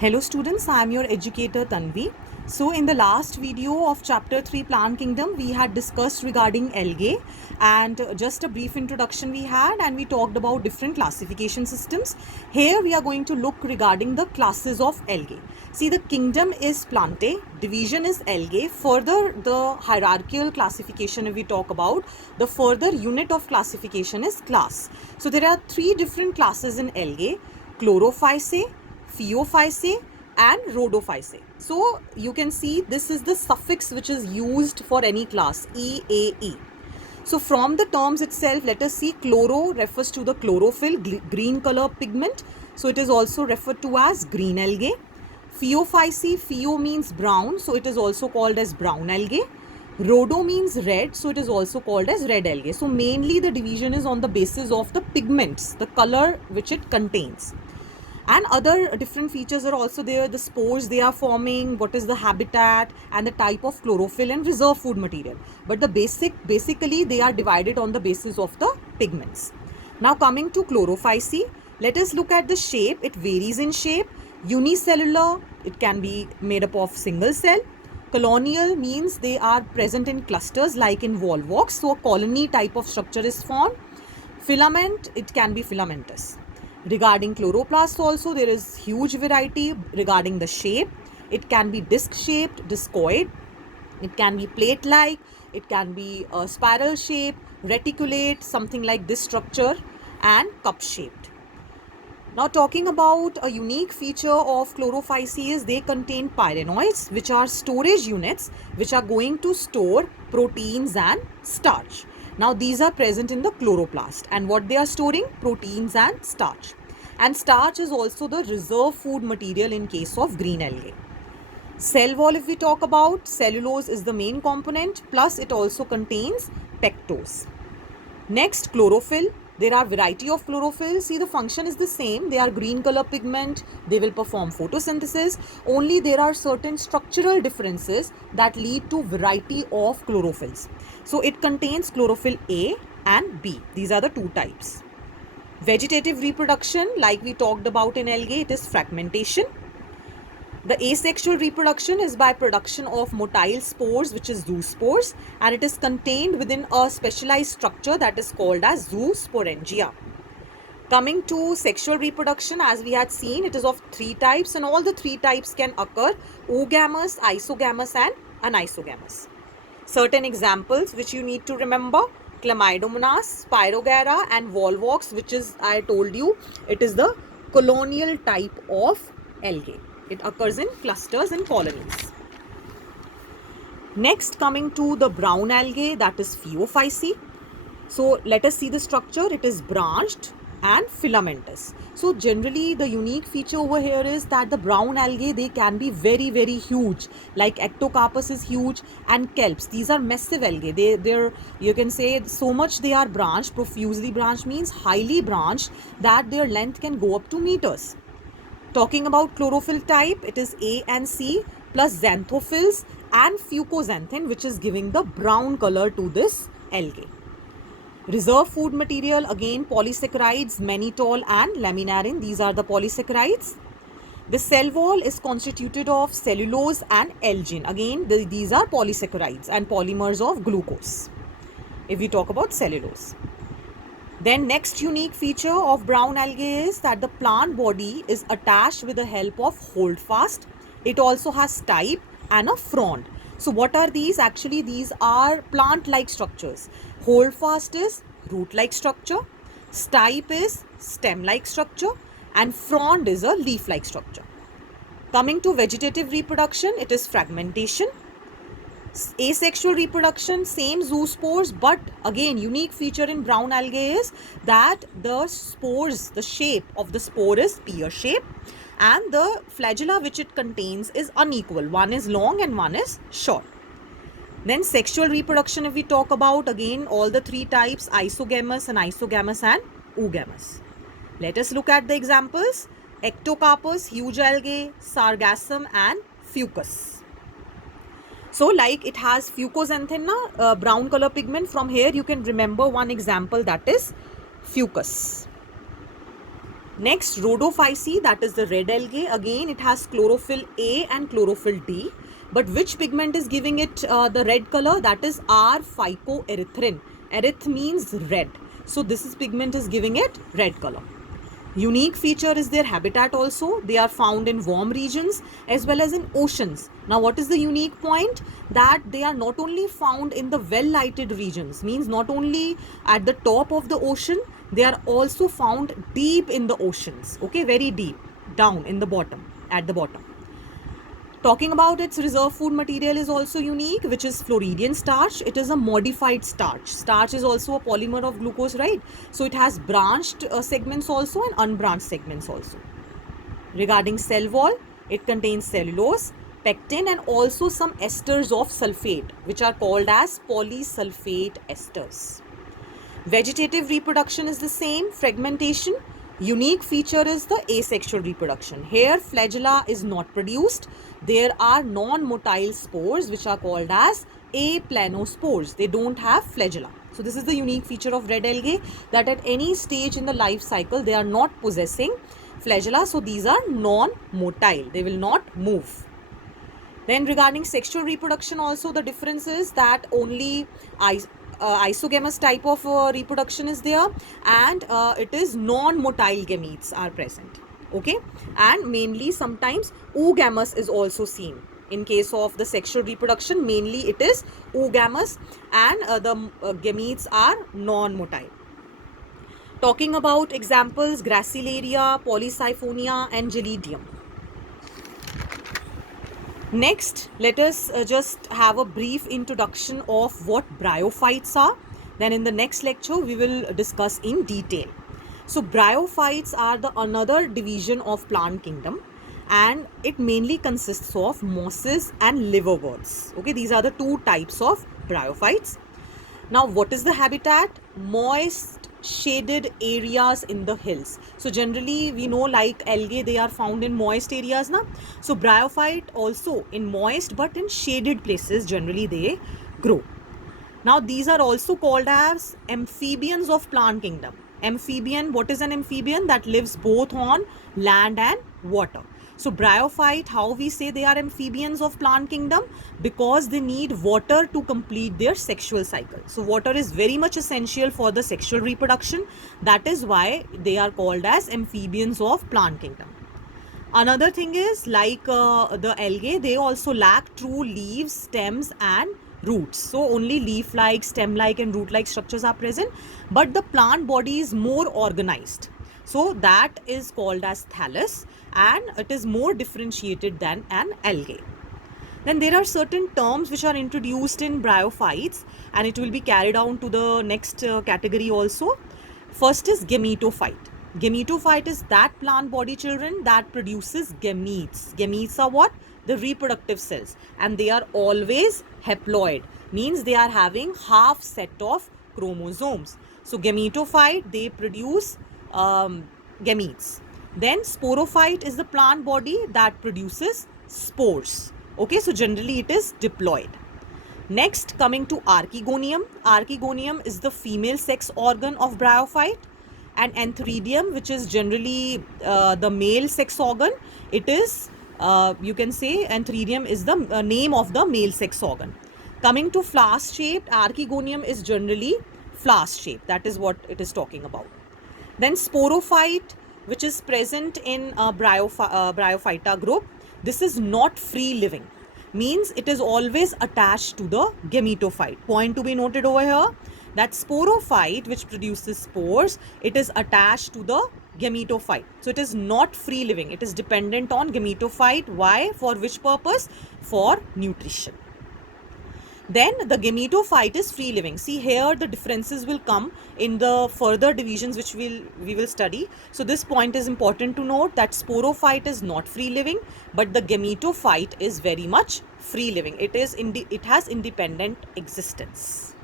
Hello students, I am your educator Tanvi. So in the last video of chapter 3 Plant Kingdom, we had discussed regarding algae and just a brief introduction we had, and we talked about different classification systems. Here we are going to look regarding the classes of algae. See, the kingdom is Plantae, division is algae. Further, the hierarchical classification if we talk about, the further unit of classification is class. So there are three different classes in algae: Chlorophyceae, Phaeophyceae and Rhodophyceae. So you can see this is the suffix which is used for any class, EAE. So from the terms itself, let us see, chloro refers to the chlorophyll, green color pigment. So it is also referred to as green algae. Phaeophyceae, pheo means brown, so it is also called as brown algae. Rhodo means red, so it is also called as red algae. So mainly the division is on the basis of the pigments, the color which it contains. And other different features are also there: the spores they are forming, what is the habitat, and the type of chlorophyll and reserve food material. But the basically they are divided on the basis of the pigments. Now coming to Chlorophyceae, let us look at the shape. It varies in shape. Unicellular, it can be made up of single cell. Colonial means they are present in clusters like in volvox, so a colony type of structure is formed. Filament, it can be filamentous. Regarding chloroplasts also, there is huge variety regarding the shape. It can be disc shaped, discoid, it can be plate like, it can be a spiral shape, reticulate, something like this structure, and cup shaped. Now talking about a unique feature of Chlorophyceae is they contain pyrenoids, which are storage units which are going to store proteins and starch. Now these are present in the chloroplast, and what they are storing? Proteins and starch. And starch is also the reserve food material in case of green algae. Cell wall, if we talk about, cellulose is the main component, plus it also contains pectose. Next, chlorophyll. There are variety of chlorophyll. See, the function is the same. They are green color pigment. They will perform photosynthesis. Only there are certain structural differences that lead to variety of chlorophylls. So it contains chlorophyll A and B. These are the two types. Vegetative reproduction, like we talked about in algae, it is fragmentation. The asexual reproduction is by production of motile spores, which is zoospores, and it is contained within a specialized structure that is called as zoosporangia. Coming to sexual reproduction, as we had seen, it is of three types, and all the three types can occur: oogamous, isogamous and anisogamous. Certain examples which you need to remember: Chlamydomonas, Spirogyra and Volvox, which is, I told you, it is the colonial type of algae. It occurs in clusters and colonies. Next, coming to the brown algae, that is Phaeophyceae. So let us see the structure. It is branched and filamentous. So generally the unique feature over here is that the brown algae, they can be very huge, like Ectocarpus is huge, and kelps, these are massive algae. They're, you can say, so much they are branched. Profusely branched means highly branched, that their length can go up to meters. Talking about chlorophyll type, it is A and C plus xanthophylls and fucoxanthin, which is giving the brown color to this algae. Reserve food material, again polysaccharides, mannitol and laminarin. These are the polysaccharides. The cell wall is constituted of cellulose and L-gene. Again, these are polysaccharides and polymers of glucose, if we talk about cellulose. Then next unique feature of brown algae is that the plant body is attached with the help of holdfast. It also has stipe and a frond. So what are these? Actually, these are plant-like structures. Holdfast is root-like structure, stipe is stem-like structure, and frond is a leaf-like structure. Coming to vegetative reproduction, it is fragmentation. Asexual reproduction, same zoospores, but again unique feature in brown algae is that the spores, the shape of the spore is pear shape, and the flagella which it contains is unequal. One is long and one is short. Then sexual reproduction, if we talk about, again all the three types: isogamous, anisogamous and oogamous. Let us look at the examples: Ectocarpus, huge algae; Sargassum and Fucus. So like it has fucoxanthin, brown color pigment. From here you can remember one example, that is Fucus. Next, rhodophyceae, that is the red algae. Again, it has chlorophyll A and chlorophyll D. But which pigment is giving it the red color? That is R-phycoerythrin. Eryth means red. So this pigment is giving it red color. Unique feature is their habitat also. They are found in warm regions as well as in oceans. Now what is the unique point? That they are not only found in the well lighted regions, means not only at the top of the ocean, they are also found deep in the oceans. Okay, very deep down in the bottom, at the bottom. Talking about its reserve food material is also unique, which is Floridian starch. It is a modified starch. Starch is also a polymer of glucose, right? So it has branched segments also and unbranched segments also. Regarding cell wall, it contains cellulose, pectin and also some esters of sulfate, which are called as polysulfate esters. Vegetative reproduction is the same, fragmentation. Unique feature is the asexual reproduction. Here flagella is not produced. There are non-motile spores which are called as aplanospores. They don't have flagella. So this is the unique feature of red algae, that at any stage in the life cycle they are not possessing flagella. So these are non-motile. They will not move. Then regarding sexual reproduction also, the difference is that only isogamous type of reproduction is there, and it is non-motile gametes are present. Okay, and mainly sometimes oogamous is also seen. In case of the sexual reproduction, mainly it is oogamous, and the gametes are non-motile. Talking about examples, Gracilaria, Polysiphonia and Gelidium. Next, let us just have a brief introduction of what bryophytes are. Then in the next lecture, we will discuss in detail. So bryophytes are the another division of plant kingdom, and it mainly consists of mosses and liverworts. Okay, these are the two types of bryophytes. Now, what is the habitat? Moist, shaded areas in the hills. So generally we know, like algae, they are found in moist areas na. So bryophyte also in moist but in shaded places generally they grow. Now these are also called as amphibians of plant kingdom. Amphibian, what is an amphibian? That lives both on land and water. So bryophyte, how we say they are amphibians of plant kingdom? Because they need water to complete their sexual cycle. So water is very much essential for the sexual reproduction. That is why they are called as amphibians of plant kingdom. Another thing is, like the algae, they also lack true leaves, stems and roots. So only leaf-like, stem-like and root-like structures are present, but the plant body is more organized. So that is called as thallus, and it is more differentiated than an algae. Then there are certain terms which are introduced in bryophytes, and it will be carried on to the next category also. First is gametophyte. Gametophyte is that plant body, children, that produces gametes. Gametes are what? The reproductive cells, and they are always haploid, means they are having half set of chromosomes. So gametophyte, they produce gametes. Then sporophyte is the plant body that produces spores. Okay, so generally it is diploid. Next, coming to archegonium. Archegonium is the female sex organ of bryophyte, and antheridium, which is generally the male sex organ. It is, you can say, antheridium is the name of the male sex organ. Coming to flask shaped, archegonium is generally flask shaped. That is what it is talking about. Then sporophyte, which is present in Bryophyta group. This is not free living, means it is always attached to the gametophyte. Point to be noted over here, that sporophyte, which produces spores, it is attached to the gametophyte. So it is not free living, it is dependent on gametophyte. Why? For which purpose? For nutrition. Then the gametophyte is free living. See, here the differences will come in the further divisions which we will study. So this point is important to note, that sporophyte is not free living, but the gametophyte is very much free living. It has independent existence.